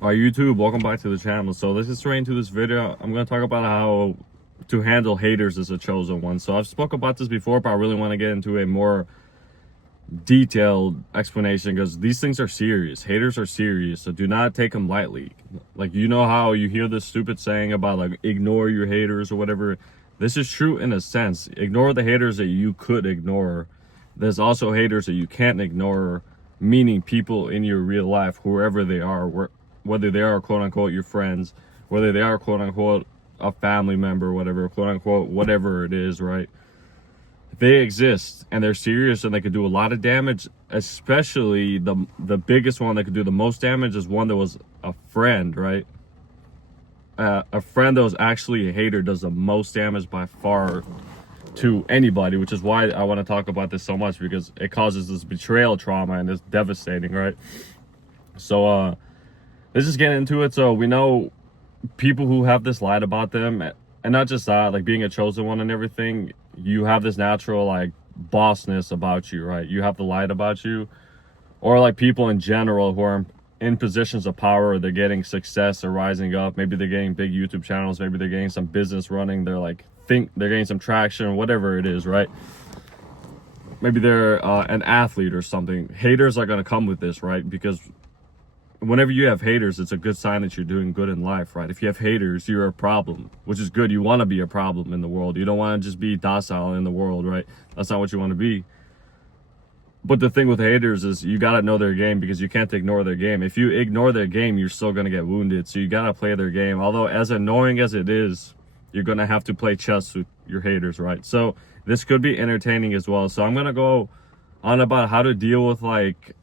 Alright, YouTube, welcome back to the channel. So let's get straight into this video. I'm going to talk about how to handle haters as a chosen one. So I've spoke about this before, but I really want to get into a more detailed explanation because these things are serious. Haters are serious, so do not take them lightly. Like, you know how you hear this stupid saying about like ignore your haters or whatever. This is true in a sense. Ignore the haters that you could ignore. There's also haters that you can't ignore, meaning people in your real life, whoever they are, whether they are quote unquote your friends, whether they are quote unquote a family member, whatever, quote unquote, whatever it is, right? They exist and they're serious and they could do a lot of damage. Especially the biggest one that could do the most damage is one that was a friend, right? A friend that was actually a hater does the most damage by far to anybody, which is why I want to talk about this so much, because it causes this betrayal trauma and it's devastating, right? So let's just get into it. So we know people who have this light about them, and not just that, like being a chosen one and everything, you have this natural like bossness about you, right? You have the light about you. Or like people in general who are in positions of power, they're getting success or rising up. Maybe they're getting big YouTube channels, maybe they're getting some business running, they're like they're getting some traction, whatever it is, right? Maybe they're an athlete or something. Haters are going to come with this, right? Because whenever you have haters, it's a good sign that you're doing good in life, right? If you have haters, you're a problem, which is good. You want to be a problem in the world. You don't want to just be docile in the world, right? That's not what you want to be. But the thing with haters is you got to know their game, because you can't ignore their game. If you ignore their game, you're still going to get wounded. So you got to play their game. Although as annoying as it is, you're going to have to play chess with your haters, right? So this could be entertaining as well. So I'm going to go on about how to deal with like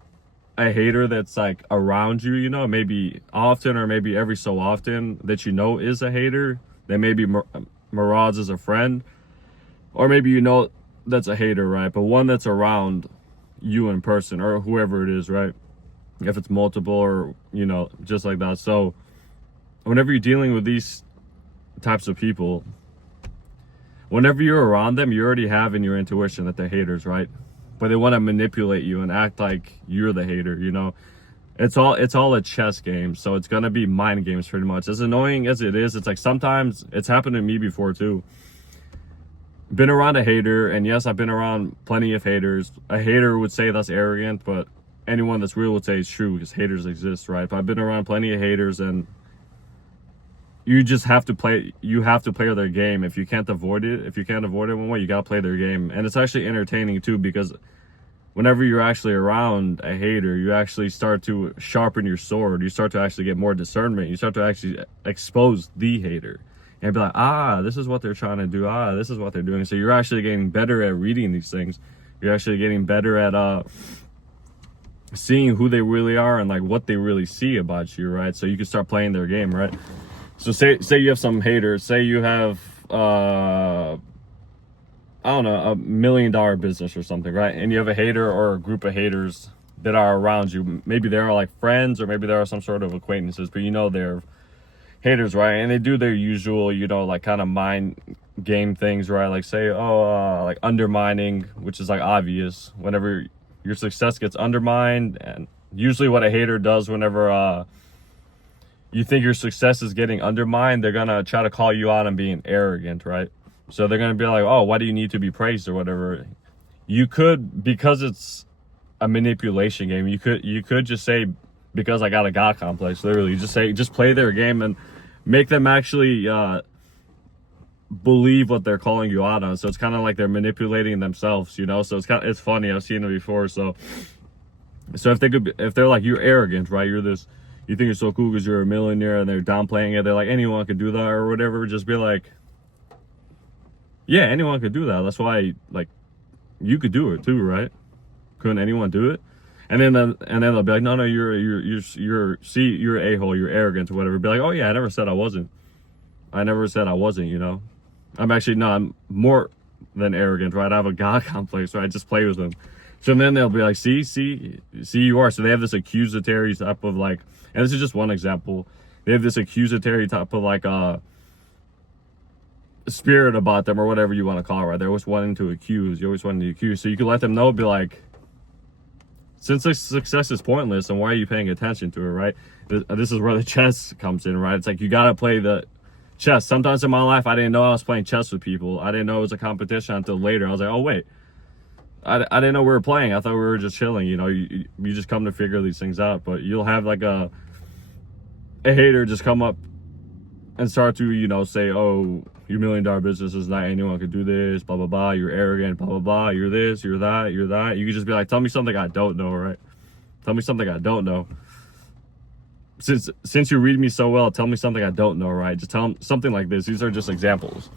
a hater that's like around you, you know, maybe often or maybe every so often, that you know is a hater, that maybe marauds as a friend, or maybe you know that's a hater, right? But one that's around you in person or whoever it is, right? If it's multiple or, you know, just like that. So whenever you're dealing with these types of people, whenever you're around them, you already have in your intuition that they're haters, right? But they want to manipulate you and act like you're the hater, you know? It's all a chess game, so it's gonna be mind games pretty much. As annoying as it is, it's like sometimes it's happened to me before too. Been around a hater, and yes, I've been around plenty of haters. A hater would say that's arrogant, but anyone that's real would say it's true, because haters exist, right? But I've been around plenty of haters, and you just have to play their game. If you can't avoid it one way, you gotta play their game. And it's actually entertaining too, because whenever you're actually around a hater, you actually start to sharpen your sword. You start to actually get more discernment. You start to actually expose the hater and be like, this is what they're trying to do. This is what they're doing. So you're actually getting better at reading these things. You're actually getting better at seeing who they really are and like what they really see about you, right? So you can start playing their game, right? So say you have some haters. Say you have I don't know, $1 million business or something, right? And you have a hater or a group of haters that are around you. Maybe they're like friends, or maybe they are some sort of acquaintances, but you know they're haters, right? And they do their usual, you know, like kind of mind game things, right? Like say, like undermining, which is like obvious. Whenever your success gets undermined, and usually what a hater does whenever you think your success is getting undermined, they're gonna try to call you out on being arrogant, right? So they're gonna be like, oh, why do you need to be praised or whatever? You could, because it's a manipulation game, you could just say, because I got a God complex, literally. Just play their game and make them actually believe what they're calling you out on. So it's kind of like they're manipulating themselves, you know? So it's funny. I've seen it before. So if they're like, you're arrogant, right? You think you're so cool because you're a millionaire, and they're downplaying it. They're like, anyone could do that or whatever. Just be like, yeah, anyone could do that. That's why, like, you could do it too, right? Couldn't anyone do it? And then they'll be like, no, you're you're a-hole, you're arrogant or whatever. Be like, oh yeah, I never said I wasn't. You know? I'm more than arrogant, right? I have a God complex, right? I just play with them. So then they'll be like, see, you are. So they have this accusatory type of like, and this is just one example. They have this accusatory type of like spirit about them, or whatever you want to call it, right? They're always wanting to accuse. You're always wanting to accuse. So you can let them know, be like, Since the success is pointless, then why are you paying attention to it, right? This is where the chess comes in, right? It's like you got to play the chess. Sometimes in my life, I didn't know I was playing chess with people. I didn't know it was a competition until later. I was like, oh, wait. I didn't know we were playing. I thought we were just chilling. You know, you just come to figure these things out. But you'll have like a hater just come up and start to, you know, say, oh, your $1 million business is not anyone could do this, blah, blah, blah. You're arrogant, blah, blah, blah. You're this, you're that, you're that. You could just be like, tell me something I don't know, right? Tell me something I don't know. Since you read me so well, tell me something I don't know, right? Just tell them something like this. These are just examples.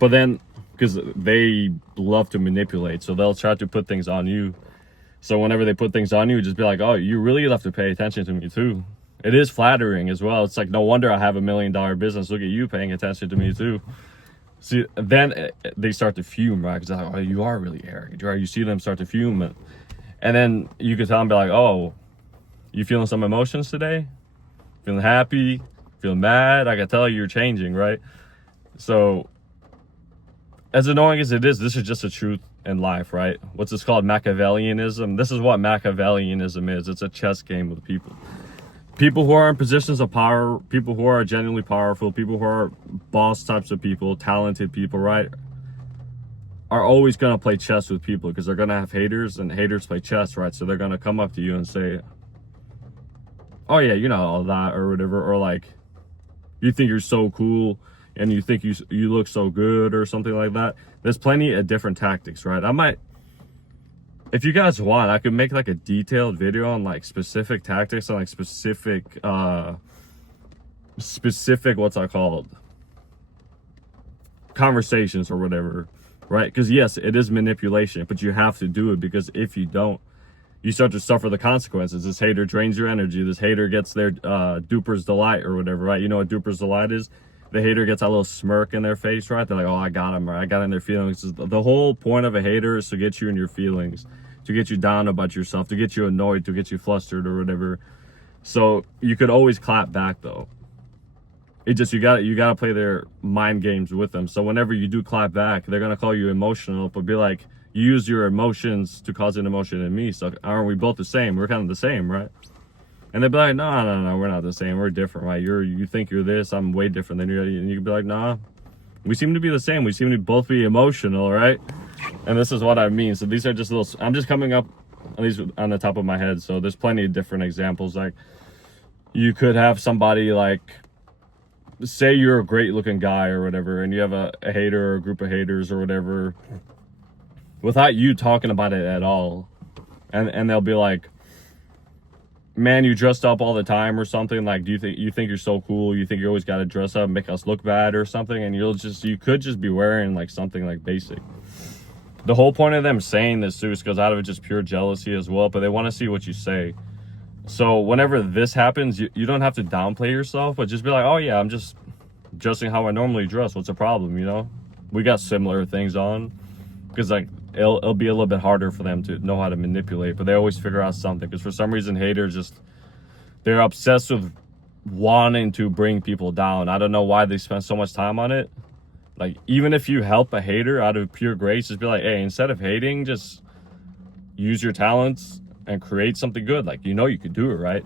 But then, because they love to manipulate, so they'll try to put things on you. So whenever they put things on you, just be like, oh, you really have to pay attention to me too. It is flattering as well. It's like, no wonder I have a $1 million business. Look at you paying attention to me too. See, then they start to fume, right? Because they're like, oh, you are really arrogant, right? You see them start to fume. And then you could tell them, be like, oh, you feeling some emotions today? Feeling happy? Feeling mad? I can tell you're changing, right? So, as annoying as it is, this is just the truth in life, right? What's this called? Machiavellianism. This is what Machiavellianism is. It's a chess game with people. People who are in positions of power, people who are genuinely powerful, people who are boss types of people, talented people, right, are always going to play chess with people because they're going to have haters, and haters play chess, right? So they're going to come up to you and say, oh yeah, you know, all that or whatever, or like, you think you're so cool and you think you look so good or something like that. There's plenty of different tactics, right? I might, if you guys want, I could make like a detailed video on like specific tactics and like specific what's that called, conversations or whatever, right? Because yes, it is manipulation, but you have to do it, because if you don't, you start to suffer the consequences. This hater drains your energy. This hater gets their duper's delight or whatever, right? You know what duper's delight is? The hater gets a little smirk in their face, right? They're like, oh, I got him, right? I got in their feelings. The whole point of a hater is to get you in your feelings, to get you down about yourself, to get you annoyed, to get you flustered or whatever. So you could always clap back though. It just, you gotta play their mind games with them. So whenever you do clap back, they're gonna call you emotional, but be like, you use your emotions to cause an emotion in me. So aren't we both the same? We're kind of the same, right? And they'd be like, no, we're not the same. We're different, right? You think you're this, I'm way different than you. And you could be like, nah, we seem to be the same. We seem to both be emotional, right? And this is what I mean. So these are just little, I'm just coming up at least on the top of my head. So there's plenty of different examples. Like, you could have somebody like, say you're a great looking guy or whatever, and you have a hater or a group of haters or whatever, without you talking about it at all. And they'll be like, man, you dressed up all the time or something. Like, do you think you're so cool? You think you always got to dress up and make us look bad or something? And you could just be wearing like something like basic. The whole point of them saying this too is because out of it just pure jealousy as well, but they want to see what you say. So whenever this happens, you don't have to downplay yourself, but just be like, oh yeah, I'm just dressing how I normally dress. What's the problem, you know? We got similar things on. Because like, it'll be a little bit harder for them to know how to manipulate, but they always figure out something. Because for some reason, haters they're obsessed with wanting to bring people down. I don't know why they spend so much time on it. Like, even if you help a hater out of pure grace, just be like, hey, instead of hating, just use your talents and create something good. Like, you know you could do it, right?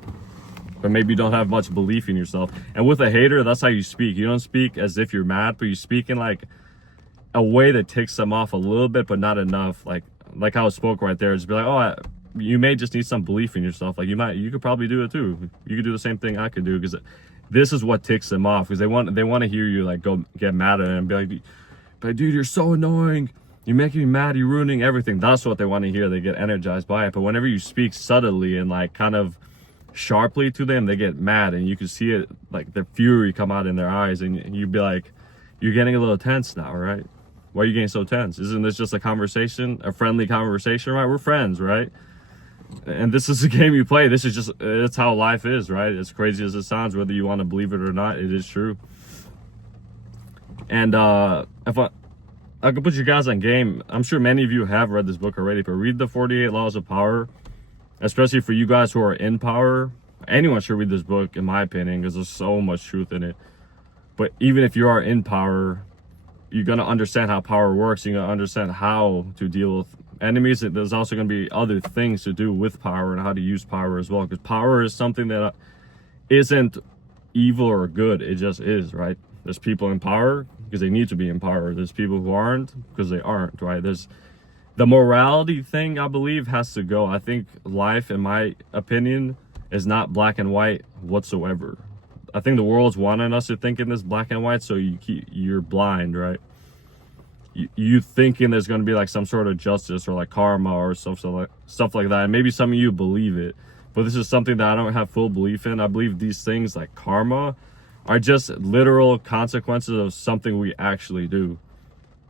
But maybe you don't have much belief in yourself. And with a hater, that's how you speak. You don't speak as if you're mad, but you speak in like a way that ticks them off a little bit, but not enough. Like how I spoke right there. Just be like, oh, you may just need some belief in yourself. Like, you could probably do it too. You could do the same thing I could do, because this is what ticks them off. Because they want to hear you like go get mad at it and be like, but dude, you're so annoying. You're making me mad. You're ruining everything. That's what they want to hear. They get energized by it. But whenever you speak subtly and like kind of sharply to them, they get mad, and you can see it, like the fury come out in their eyes, and you'd be like, you're getting a little tense now, right? Why are you getting so tense? Isn't this just a conversation, a friendly conversation, right? We're friends, right? And this is a game you play. This is just, it's how life is, right? As crazy as it sounds, whether you want to believe it or not, it is true. And if I could put you guys on game, I'm sure many of you have read this book already, but read the 48 Laws of Power, especially for you guys who are in power. Anyone should read this book, in my opinion, because there's so much truth in it. But even if you are in power, you're going to understand how power works. You're going to understand how to deal with enemies, there's also going to be other things to do with power and how to use power as well, because power is something that isn't evil or good. It just is, right? There's people in power because they need to be in power. There's people who aren't because they aren't, right? There's the morality thing, I believe, has to go. I think life, in my opinion, is not black and white whatsoever. I think the world's wanting us to think in this black and white, so you're blind, right? You thinking there's going to be like some sort of justice or like karma or stuff like that, and maybe some of you believe it, but this is something that I don't have full belief in. I believe these things like karma are just literal consequences of something we actually do.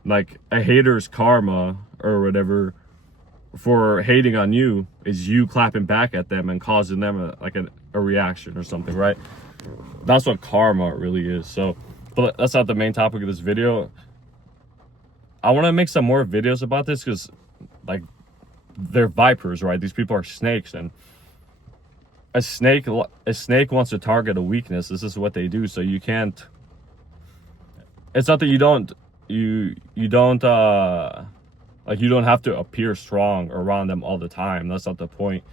Like a hater's karma or whatever for hating on you is you clapping back at them and causing them a reaction or something, right? That's what karma really is. So, but that's not the main topic of this video. I want to make some more videos about this because, like, they're vipers, right? These people are snakes, and a snake wants to target a weakness. This is what they do. So you can't. It's not that you don't have to appear strong around them all the time. That's not the point.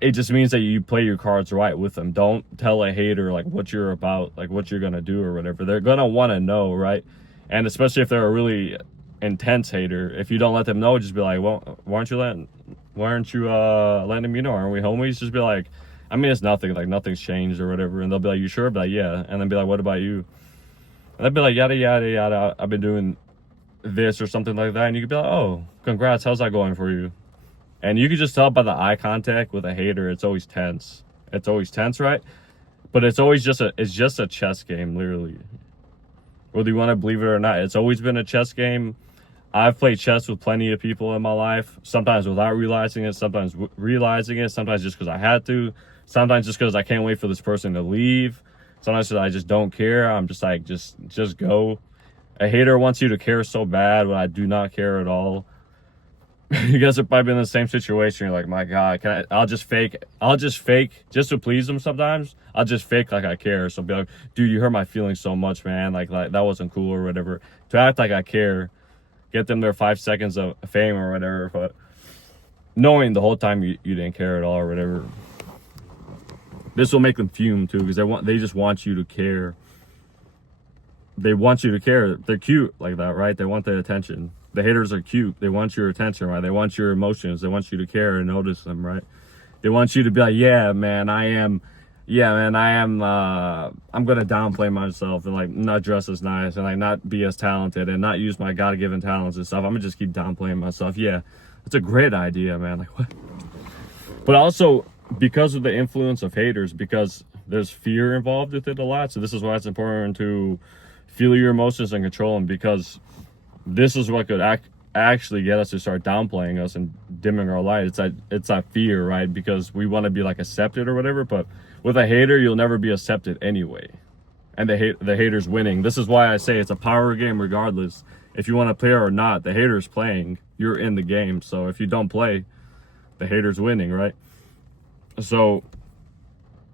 It just means that you play your cards right with them. Don't tell a hater like what you're about, like what you're gonna do or whatever. They're gonna want to know, right? And especially if they're a really intense hater, if you don't let them know, just be like, well, why aren't you letting me know? Aren't we homies? Just be like, I mean, it's nothing, like nothing's changed or whatever. And they'll be like, you sure? Be like, yeah. And then be like, what about you? And they'll be like, yada yada yada, I've been doing this or something like that. And you could be like, oh, congrats, how's that going for you? And you can just tell by the eye contact with a hater, it's always tense. It's always tense, right? But it's always just a chess game, literally. Whether you want to believe it or not, it's always been a chess game. I've played chess with plenty of people in my life, sometimes without realizing it, sometimes realizing it, sometimes just because I had to, sometimes just because I can't wait for this person to leave, sometimes I just don't care. I'm just like, just go. A hater wants you to care so bad, but I do not care at all. You guys have probably been in the same situation. You're like, my God, I'll just fake just to please them sometimes. I'll just fake like I care. So be like, dude, you hurt my feelings so much, man. Like that wasn't cool or whatever. To act like I care, get them their 5 seconds of fame or whatever. But knowing the whole time you didn't care at all or whatever. This will make them fume too, because they just want you to care. They want you to care. They're cute like that, right? They want the attention. The haters are cute. They want your attention, right? They want your emotions. They want you to care and notice them, right? They want you to be like, yeah, man, I'm gonna downplay myself and like not dress as nice and like not be as talented and not use my God-given talents and stuff. I'm gonna just keep downplaying myself. Yeah, it's a great idea, man. Like what? But also because of the influence of haters, because there's fear involved with it a lot. So this is why it's important to feel your emotions and control them, because this is what could actually get us to start downplaying us and dimming our light. It's that fear, right? Because we want to be like accepted or whatever, but with a hater, you'll never be accepted anyway. And the hater's winning. This is why I say it's a power game regardless. If you want to play or not, the hater's playing. You're in the game. So if you don't play, the hater's winning, right? So,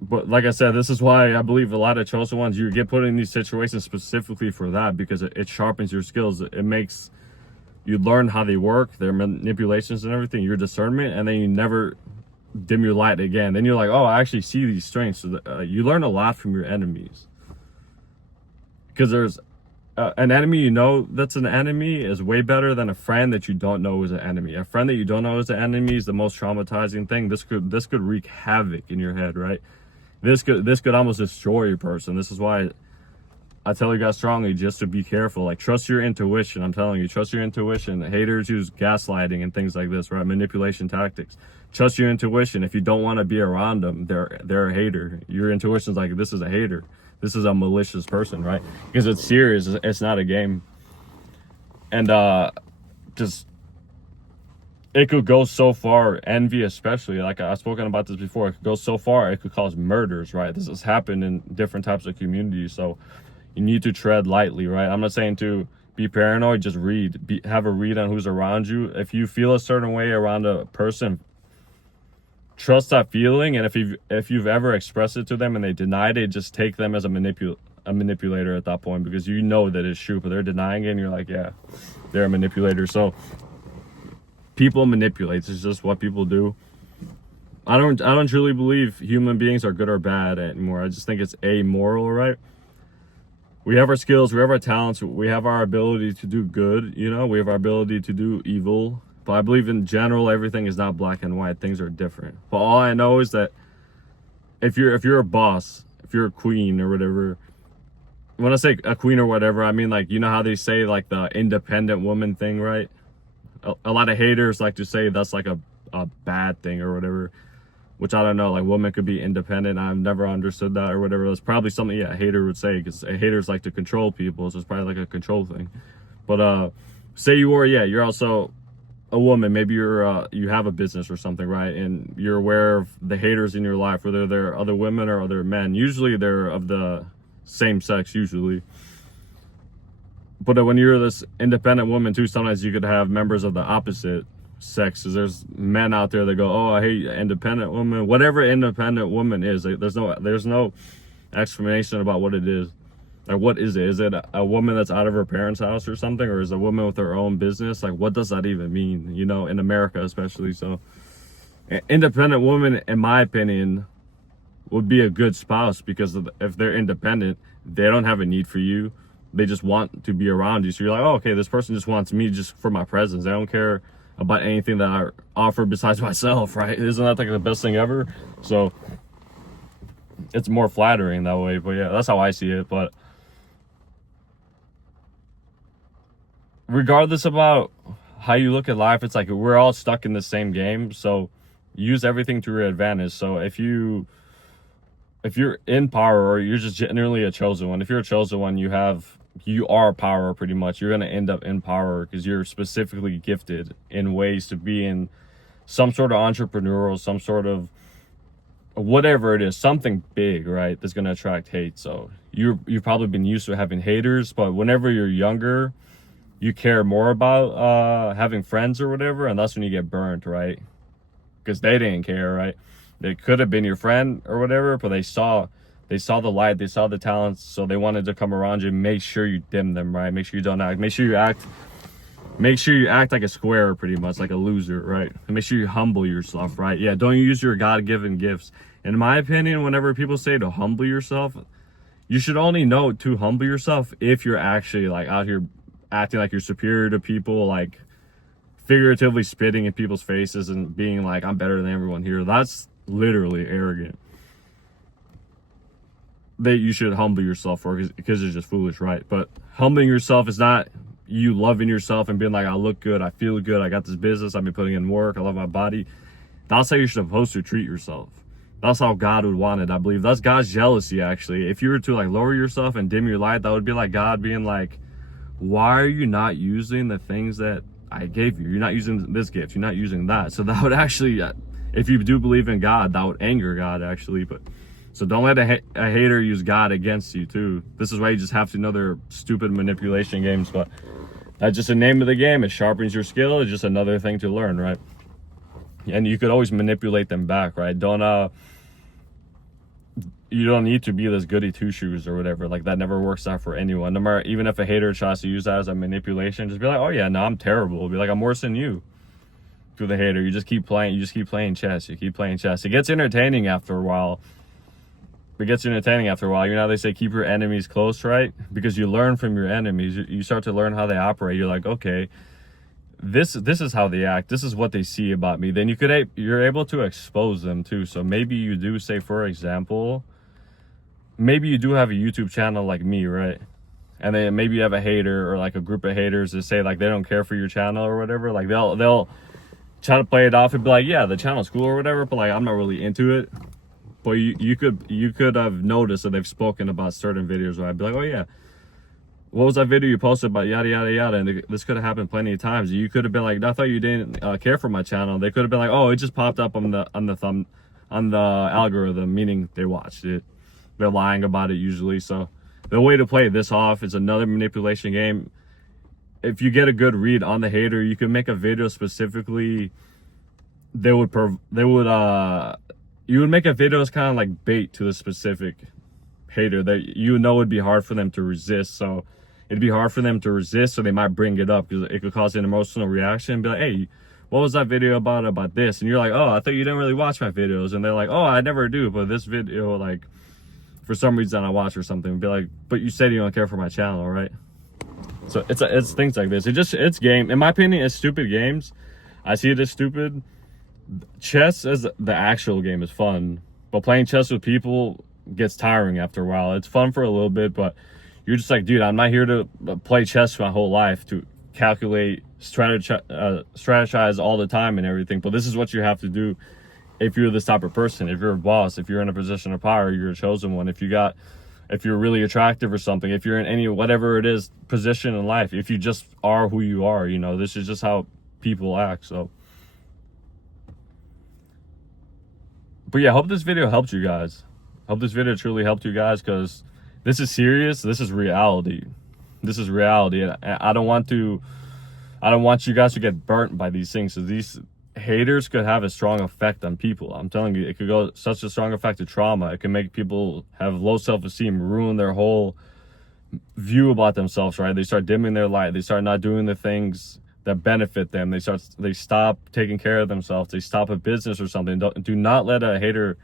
but like I said, this is why I believe a lot of chosen ones, you get put in these situations specifically for that, because it sharpens your skills. It makes you learn how they work, their manipulations and everything, your discernment, and then you never dim your light again. Then you're like, oh, I actually see these strengths. So you learn a lot from your enemies, because there's an enemy you know that's an enemy is way better than a friend that you don't know is an enemy. A friend that you don't know is an enemy is the most traumatizing thing. This could wreak havoc in your head, right? This could almost destroy a person. This is why I tell you guys strongly just to be careful. Like, trust your intuition. I'm telling you, trust your intuition. Haters use gaslighting and things like this, right? Manipulation tactics. Trust your intuition. If you don't want to be around them, they're a hater. Your intuition's like, this is a hater. This is a malicious person, right? Because it's serious. It's not a game. And just, it could go so far, envy especially, like I've spoken about this before, it could go so far, it could cause murders, right? This has happened in different types of communities, so you need to tread lightly, right? I'm not saying to be paranoid, just have a read on who's around you. If you feel a certain way around a person, trust that feeling, and if you've ever expressed it to them and they denied it, just take them as a manipulator at that point, because you know that it's true, but they're denying it and you're like, yeah, they're a manipulator. So people manipulate. It's just what people do. I don't truly believe human beings are good or bad anymore. I just think it's amoral, right? We have our skills, we have our talents, we have our ability to do good, you know, we have our ability to do evil. But I believe in general, everything is not black and white. Things are different. But all I know is that if you're a boss, if you're a queen or whatever, when I say a queen or whatever, I mean, like, you know how they say like the independent woman thing, right? A lot of haters like to say that's like a bad thing or whatever, which I don't know, like women could be independent. I've never understood that or whatever. That's probably something, yeah, a hater would say, because haters like to control people, so it's probably like a control thing. But say you're also a woman, maybe you have a business or something, right? And you're aware of the haters in your life, whether they're other women or other men. Usually they're of the same sex, usually. But when you're this independent woman too, sometimes you could have members of the opposite sex. There's men out there that go, oh, I hate independent women. Whatever independent woman is, like, there's no explanation about what it is. Like, what is it? Is it a woman that's out of her parents' house or something, or is it a woman with her own business? Like, what does that even mean? You know, in America especially. So, an independent woman, in my opinion, would be a good spouse, because if they're independent, they don't have a need for you. They just want to be around you. So you're like, oh, okay, this person just wants me just for my presence. They don't care about anything that I offer besides myself, right? Isn't that like the best thing ever? So it's more flattering that way. But yeah, that's how I see it. But regardless about how you look at life, it's like we're all stuck in the same game. So use everything to your advantage. So if you're in power, or you're just generally a chosen one, if you're a chosen one, you are power pretty much. You're going to end up in power because you're specifically gifted in ways to be in some sort of entrepreneurial, some sort of whatever it is, something big, right? That's going to attract hate. So you've probably been used to having haters, but whenever you're younger, you care more about having friends or whatever, and that's when you get burnt, right? Because they didn't care, right? They could have been your friend or whatever, but they saw the light, they saw the talents, so they wanted to come around you. Make sure you dim them, right? Make sure you don't act. Make sure you act like a square, pretty much, like a loser, right? And make sure you humble yourself, right? Yeah, don't use your God-given gifts. In my opinion, whenever people say to humble yourself, you should only know to humble yourself if you're actually like out here acting like you're superior to people, like figuratively spitting in people's faces and being like, I'm better than everyone here. That's literally arrogant. That you should humble yourself for, because it's just foolish, right? But humbling yourself is not you loving yourself and being like, I look good, I feel good, I got this business, I've been putting in work, I love my body. That's how you're supposed to treat yourself. That's how God would want it, I believe. That's God's jealousy, actually. If you were to like lower yourself and dim your light, that would be like God being like, why are you not using the things that I gave you? You're not using this gift, you're not using that. So that would actually, if you do believe in God, that would anger God, actually. But so don't let a hater use God against you too. This is why you just have to know their stupid manipulation games. But that's just the name of the game. It sharpens your skill. It's just another thing to learn, right? And you could always manipulate them back, right? You don't need to be this goody two shoes or whatever. Like, that never works out for anyone. No matter, even if a hater tries to use that as a manipulation, just be like, oh yeah, no, I'm terrible. Be like, I'm worse than you. To the hater, you just keep playing chess. You keep playing chess. It gets entertaining after a while. You know, they say keep your enemies close, right? Because you learn from your enemies. You start to learn how they operate. You're like, okay, this is how they act. This is what they see about me. Then you're able to expose them too. So maybe you do, say for example, maybe you do have a YouTube channel like me, right? And then maybe you have a hater or like a group of haters that say like they don't care for your channel or whatever. Like they'll try to play it off and be like, yeah, the channel's cool or whatever, but like I'm not really into it. But you could have noticed that they've spoken about certain videos where I'd be like, oh yeah, what was that video you posted about yada yada yada? And this could have happened plenty of times. You could have been like, I thought you didn't care for my channel. They could have been like, oh, it just popped up on the algorithm, meaning they watched it. They're lying about it usually. So the way to play this off is another manipulation game. If you get a good read on the hater, you can make a video specifically. You would make a video as kind of like bait to the specific hater that you know would be hard for them to resist. So it'd be hard for them to resist, so they might bring it up because it could cause an emotional reaction and be like, hey, what was that video about this? And you're like, oh, I thought you didn't really watch my videos. And they're like, oh, I never do, but this video, like, for some reason I watch or something. Be like, but you said you don't care for my channel, right? So it's things like this. It's game. In my opinion, it's stupid games. I see it as stupid. Chess as the actual game is fun, but playing chess with people gets tiring after a while. It's fun for a little bit, but you're just like, dude, I'm not here to play chess my whole life to calculate, strategize all the time and everything. But this is what you have to do if you're this type of person. If you're a boss, if you're in a position of power, you're a chosen one. If you're really attractive or something, if you're in any, whatever it is, position in life, if you just are who you are, you know, this is just how people act. So, but yeah, I hope this video helped you guys. I hope this video truly helped you guys, because this is serious. This is reality. This is reality. And I don't want you guys to get burnt by these things. So these haters could have a strong effect on people. I'm telling you, it could go such a strong effect to trauma. It can make people have low self-esteem, ruin their whole view about themselves, right? They start dimming their light. They start not doing the things that benefit them. They stop taking care of themselves. They stop a business or something. Do not let a hater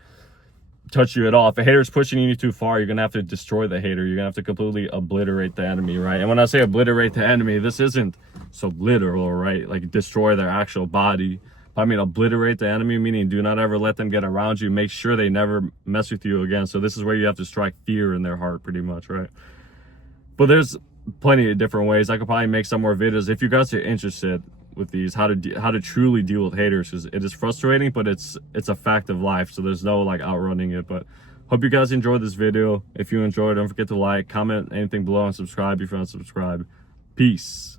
touch you at all. If a hater is pushing you too far, you're gonna have to destroy the hater. You're gonna have to completely obliterate the enemy, right? And when I say obliterate the enemy, this isn't so literal, right? Like destroy their actual body. I mean, obliterate the enemy, meaning do not ever let them get around you. Make sure they never mess with you again. So this is where you have to strike fear in their heart, pretty much, right? But there's plenty of different ways. I could probably make some more videos if you guys are interested with these, how to truly deal with haters, because it is frustrating, but it's a fact of life. So there's no like outrunning it. But hope you guys enjoyed this video. If you enjoyed, don't forget to like, comment anything below, and subscribe if you want to subscribe. Peace.